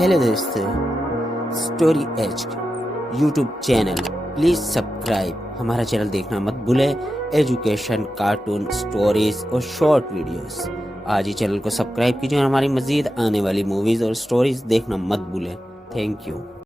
हेलो दोस्तों, story age YouTube channel please subscribe. हमारा channel देखना मत भूलें। एजुकेशन, कार्टून, स्टोरीज और शॉर्ट वीडियोस। आज ही चैनल को सब्सक्राइब कीजिए और हमारी मज़ीद आने वाली मूवीज़ और स्टोरीज देखना मत भूलें। Thank you.